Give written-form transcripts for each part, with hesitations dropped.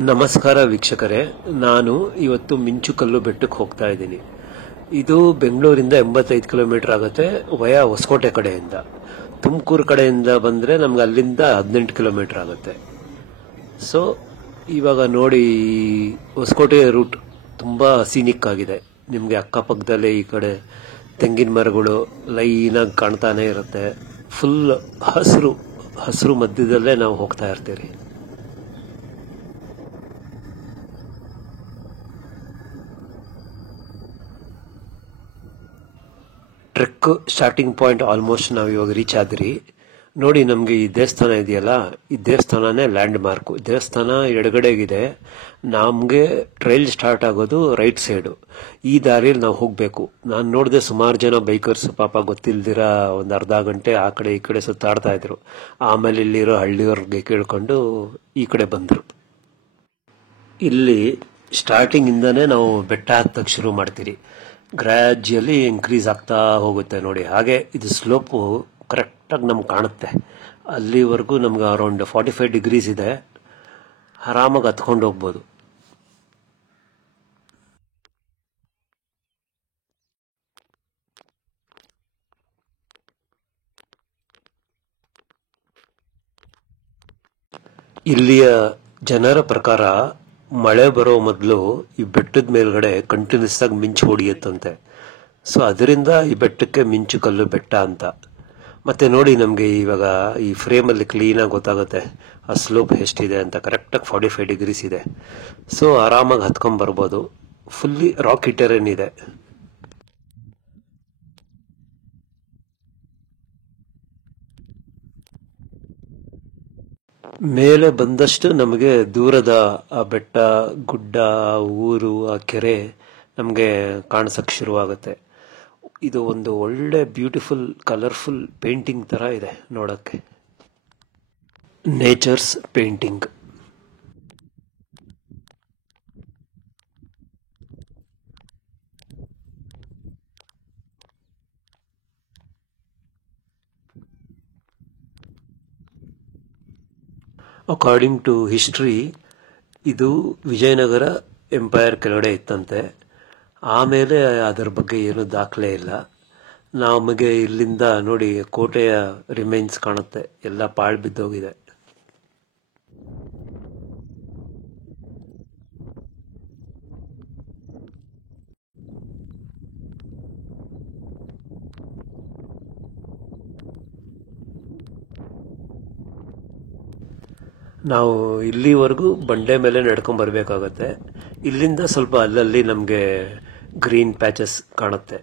ನಮಸ್ಕಾರ ವೀಕ್ಷಕರೇ. ನಾನು ಇವತ್ತು ಮಿಂಚುಕಲ್ಲು ಬೆಟ್ಟಕ್ಕೆ ಹೋಗ್ತಾ ಇದ್ದೀನಿ. ಇದು ಬೆಂಗಳೂರಿಂದ 85 ಕಿಲೋಮೀಟರ್ ಆಗುತ್ತೆ ವಯಾ ಹೊಸಕೋಟೆ ಕಡೆಯಿಂದ. ತುಮಕೂರು ಕಡೆಯಿಂದ ಬಂದರೆ ನಮ್ಗೆ ಅಲ್ಲಿಂದ 18 ಕಿಲೋಮೀಟರ್ ಆಗುತ್ತೆ. ಸೊ ಇವಾಗ ನೋಡಿ, ಹೊಸಕೋಟೆ ರೂಟ್ ತುಂಬ ಸೀನಿಕ್ ಆಗಿದೆ. ನಿಮಗೆ ಅಕ್ಕಪಕ್ಕದಲ್ಲೇ ಈ ಕಡೆ ತೆಂಗಿನ ಮರಗಳು ಲೈನಾಗಿ ಕಾಣ್ತಾನೆ ಇರುತ್ತೆ. ಫುಲ್ ಹಸಿರು ಹಸಿರು ಮಧ್ಯದಲ್ಲೇ ನಾವು ಹೋಗ್ತಾ ಇರ್ತೀವಿ. ಟ್ರೆಕ್ ಸ್ಟಾರ್ಟಿಂಗ್ ಪಾಯಿಂಟ್ ಆಲ್ಮೋಸ್ಟ್ ನಾವು ಇವಾಗ ರೀಚ್ ಆದ್ರಿ. ನೋಡಿ, ನಮಗೆ ಈ ದೇವಸ್ಥಾನ ಇದೆಯಲ್ಲ, ಈ ದೇವಸ್ಥಾನನೇ ಲ್ಯಾಂಡ್ ಮಾರ್ಕ್. ದೇವಸ್ಥಾನ ಎಡಗಡೆಗಿದೆ. ನಮಗೆ ಟ್ರೈಲ್ ಸ್ಟಾರ್ಟ್ ಆಗೋದು ರೈಟ್ ಸೈಡು. ಈ ದಾರಿಯಲ್ಲಿ ನಾವು ಹೋಗಬೇಕು. ನಾನು ನೋಡಿದೆ ಸುಮಾರು ಜನ ಬೈಕರ್ಸ್ ಪಾಪ ಗೊತ್ತಿಲ್ದಿರ ಒಂದು ಅರ್ಧ ಗಂಟೆ ಆ ಕಡೆ ಈ ಕಡೆ ಸುತ್ತಾಡ್ತಾ ಇದ್ರು. ಆಮೇಲೆ ಇಲ್ಲಿರೋ ಹಳ್ಳಿಯವ್ರಿಗೆ ಕೇಳ್ಕೊಂಡು ಈ ಕಡೆ ಬಂದರು. ಇಲ್ಲಿ ಸ್ಟಾರ್ಟಿಂಗ್ ಇಂದಾನೆ ನಾವು ಬೆಟ್ಟ ಹತ್ತಕ್ಕೆ ಶುರು ಮಾಡ್ತೀರಿ. ಗ್ರ್ಯಾಜುಯಲಿ ಇನ್ಕ್ರೀಸ್ ಆಗ್ತಾ ಹೋಗುತ್ತೆ. ನೋಡಿ, ಹಾಗೆ ಇದು ಸ್ಲೋಪು ಕರೆಕ್ಟಾಗಿ ನಮ್ಗೆ ಕಾಣುತ್ತೆ. ಅಲ್ಲಿವರೆಗೂ ನಮ್ಗೆ ಅರೌಂಡ್ 45 ಡಿಗ್ರೀಸ್ ಇದೆ. ಆರಾಮಾಗಿ ಹತ್ಕೊಂಡು ಹೋಗ್ಬೋದು. ಇಲ್ಲಿಯ ಜನರ ಪ್ರಕಾರ ಮಳೆ ಬರೋ ಮೊದಲು ಈ ಬೆಟ್ಟದ ಮೇಲ್ಗಡೆ ಕಂಟಿನ್ಯೂಸ್ ಆಗಿ ಮಿಂಚು ಹೊಡಿಯುತ್ತಂತೆ. ಸೊ ಅದರಿಂದ ಈ ಬೆಟ್ಟಕ್ಕೆ ಮಿಂಚುಕಲ್ಲು ಬೆಟ್ಟ ಅಂತ. ಮತ್ತೆ ನೋಡಿ, ನಮಗೆ ಇವಾಗ ಈ ಫ್ರೇಮಲ್ಲಿ ಕ್ಲೀನಾಗಿ ಗೊತ್ತಾಗುತ್ತೆ ಆ ಸ್ಲೋಪ್ ಎಷ್ಟಿದೆ ಅಂತ. ಕರೆಕ್ಟಾಗಿ 45 ಡಿಗ್ರೀಸ್ ಇದೆ. ಸೊ ಆರಾಮಾಗಿ ಹತ್ಕೊಂಡ್ಬರ್ಬೋದು. ಫುಲ್ಲಿ ರಾಕಿ ಟೆರೇನ್ ಇದೆ. ಮೇಲೆ ಬಂದಷ್ಟು ನಮಗೆ ದೂರದ ಆ ಬೆಟ್ಟ, ಗುಡ್ಡ, ಊರು, ಆ ಕೆರೆ ನಮಗೆ ಕಾಣಿಸಕ್ಕೆ ಶುರುವಾಗುತ್ತೆ. ಇದು ಒಂದು ಒಳ್ಳೆ ಬ್ಯೂಟಿಫುಲ್ ಕಲರ್ಫುಲ್ ಪೇಂಟಿಂಗ್ ತರ ಇದೆ ನೋಡಕ್ಕೆ. Nature's painting. According to history, ಇದು ವಿಜಯನಗರ ಎಂಪೈರ್ ಕೆಳಗಡೆ ಇತ್ತಂತೆ. ಆಮೇಲೆ ಅದರ ಬಗ್ಗೆ ಏನು ದಾಖಲೆ ಇಲ್ಲ. ನಮಗೆ ಇಲ್ಲಿಂದ ನೋಡಿ ಕೋಟೆಯ ರಿಮೈನ್ಸ್ ಕಾಣುತ್ತೆ. ಎಲ್ಲ ಪಾಳು ಬಿದ್ದೋಗಿದೆ. ನಾವು ಇಲ್ಲಿವರೆಗೂ ಬಂಡೆ ಮೇಲೆ ನಡ್ಕೊಂಡ್ ಬರ್ಬೇಕಾಗತ್ತೆ. ಇಲ್ಲಿಂದ ಸ್ವಲ್ಪ ಅಲ್ಲಲ್ಲಿ ನಮಗೆ ಗ್ರೀನ್ ಪ್ಯಾಚಸ್ ಕಾಣುತ್ತೆ.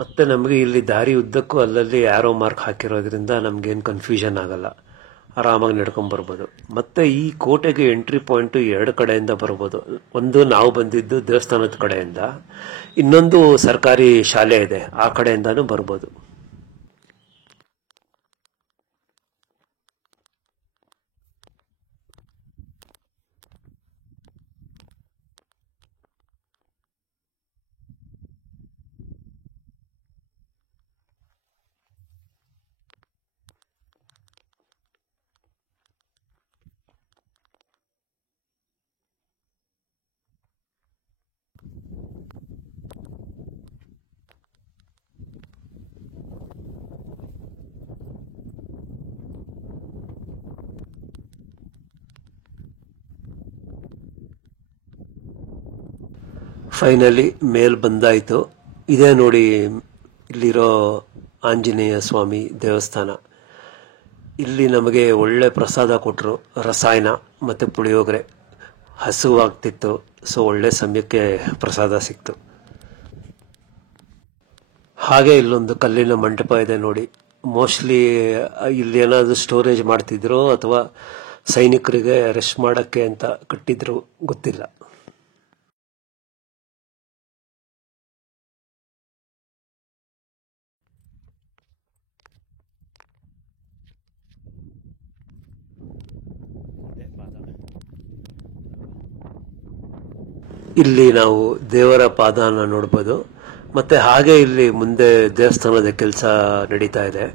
ಮತ್ತೆ ನಮಗೆ ಇಲ್ಲಿ ದಾರಿ ಉದ್ದಕ್ಕೂ ಅಲ್ಲಲ್ಲಿ ಆರೋ ಮಾರ್ಕ್ ಹಾಕಿರೋದ್ರಿಂದ ನಮ್ಗೇನು ಕನ್ಫ್ಯೂಷನ್ ಆಗಲ್ಲ. ಆರಾಮಾಗಿ ನಡ್ಕೊಂಡ್ ಬರ್ಬೋದು. ಮತ್ತೆ ಈ ಕೋಟೆಗೆ ಎಂಟ್ರಿ ಪಾಯಿಂಟ್ 2 ಕಡೆಯಿಂದ ಬರ್ಬೋದು. ಒಂದು ನಾವು ಬಂದಿದ್ದು ದೇವಸ್ಥಾನದ ಕಡೆಯಿಂದ, ಇನ್ನೊಂದು ಸರ್ಕಾರಿ ಶಾಲೆ ಇದೆ, ಆ ಕಡೆಯಿಂದಾನು ಬರ್ಬೋದು. ಫೈನಲಿ ಮೇಲ್ ಬಂದಾಯಿತು. ಇದೇ ನೋಡಿ ಇಲ್ಲಿರೋ ಆಂಜನೇಯ ಸ್ವಾಮಿ ದೇವಸ್ಥಾನ. ಇಲ್ಲಿ ನಮಗೆ ಒಳ್ಳೆ ಪ್ರಸಾದ ಕೊಟ್ಟರು. ರಸಾಯನ ಮತ್ತು ಪುಳಿಯೋಗರೆ. ಹಸುವಾಗ್ತಿತ್ತು. ಸೊ ಒಳ್ಳೆ ಸಮಯಕ್ಕೆ ಪ್ರಸಾದ ಸಿಕ್ತು. ಹಾಗೆ ಇಲ್ಲೊಂದು ಕಲ್ಲಿನ ಮಂಟಪ ಇದೆ ನೋಡಿ. ಮೋಸ್ಟ್ಲಿ ಇಲ್ಲಿ ಏನಾದರೂ ಸ್ಟೋರೇಜ್ ಮಾಡ್ತಿದ್ರು ಅಥವಾ ಸೈನಿಕರಿಗೆ ರೆಸ್ಟ್ ಮಾಡೋಕ್ಕೆ ಅಂತ ಕಟ್ಟಿದ್ರು, ಗೊತ್ತಿಲ್ಲ. ಇಲ್ಲಿ ನಾವು ದೇವರ ಪಾದನ ನೋಡ್ಬೋದು. ಮತ್ತೆ ಹಾಗೆ ಇಲ್ಲಿ ಮುಂದೆ ದೇವಸ್ಥಾನದ ಕೆಲಸ ನಡೀತಾ ಇದೆ.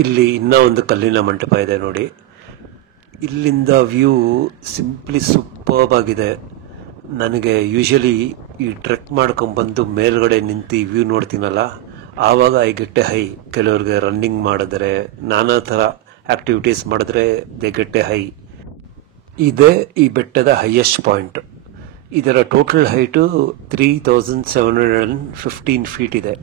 ಇಲ್ಲಿ ಇನ್ನೂ ಒಂದು ಕಲ್ಲಿನ ಮಂಟಪ ಇದೆ ನೋಡಿ. ಇಲ್ಲಿಂದ ವ್ಯೂ ಸಿಂಪ್ಲಿ ಸೂಪರ್ಬ್ ಆಗಿದೆ. ನನಗೆ ಯೂಶಲಿ ಈ ಟ್ರೆಕ್ ಮಾಡ್ಕೊಂಡ್ಬಂದು ಮೇಲ್ಗಡೆ ನಿಂತು ವ್ಯೂ ನೋಡ್ತೀನಲ್ಲ, ಆವಾಗ ಐ ಗೆಟ್ ಎ ಹೈ. ಕೆಲವ್ರಿಗೆ ರನ್ನಿಂಗ್ ಮಾಡಿದ್ರೆ, ನಾನಾ ಥರ ಆಕ್ಟಿವಿಟೀಸ್ ಮಾಡಿದ್ರೆ ದೇ ಗೆಟ್ ಎ ಹೈ. ಇದೇ ಈ ಬೆಟ್ಟದ ಹೈಯೆಸ್ಟ್ ಪಾಯಿಂಟ್. ಇದರ ಟೋಟಲ್ ಹೈಟು 3715 ಫೀಟ್ ಇದೆ.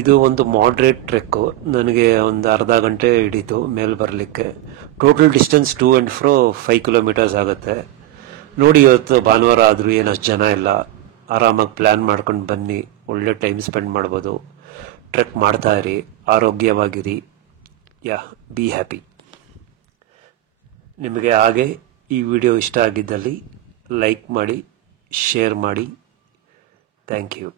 ಇದು ಒಂದು ಮಾಡ್ರೇಟ್ ಟ್ರೆಕ್ಕು. ನನಗೆ ಒಂದು ಅರ್ಧ ಗಂಟೆ ಹಿಡೀತು ಮೇಲೆ ಬರಲಿಕ್ಕೆ. Total distance to and fro 5 kilometres ಆಗುತ್ತೆ. ನೋಡಿ, ಇವತ್ತು ಭಾನುವಾರ ಆದರೂ ಏನಷ್ಟು ಜನ ಇಲ್ಲ. ಆರಾಮಾಗಿ ಪ್ಲ್ಯಾನ್ ಮಾಡ್ಕೊಂಡು ಬನ್ನಿ, ಒಳ್ಳೆ ಟೈಮ್ ಸ್ಪೆಂಡ್ ಮಾಡ್ಬೋದು. ಟ್ರೆಕ್ ಮಾಡ್ತಾ ಇರಿ, ಆರೋಗ್ಯವಾಗಿರಿ. Be happy. ನಿಮಗೆ ಹಾಗೆ ಈ ವಿಡಿಯೋ ಇಷ್ಟ ಆಗಿದ್ದಲ್ಲಿ ಲೈಕ್ ಮಾಡಿ, ಶೇರ್ ಮಾಡಿ. Thank you.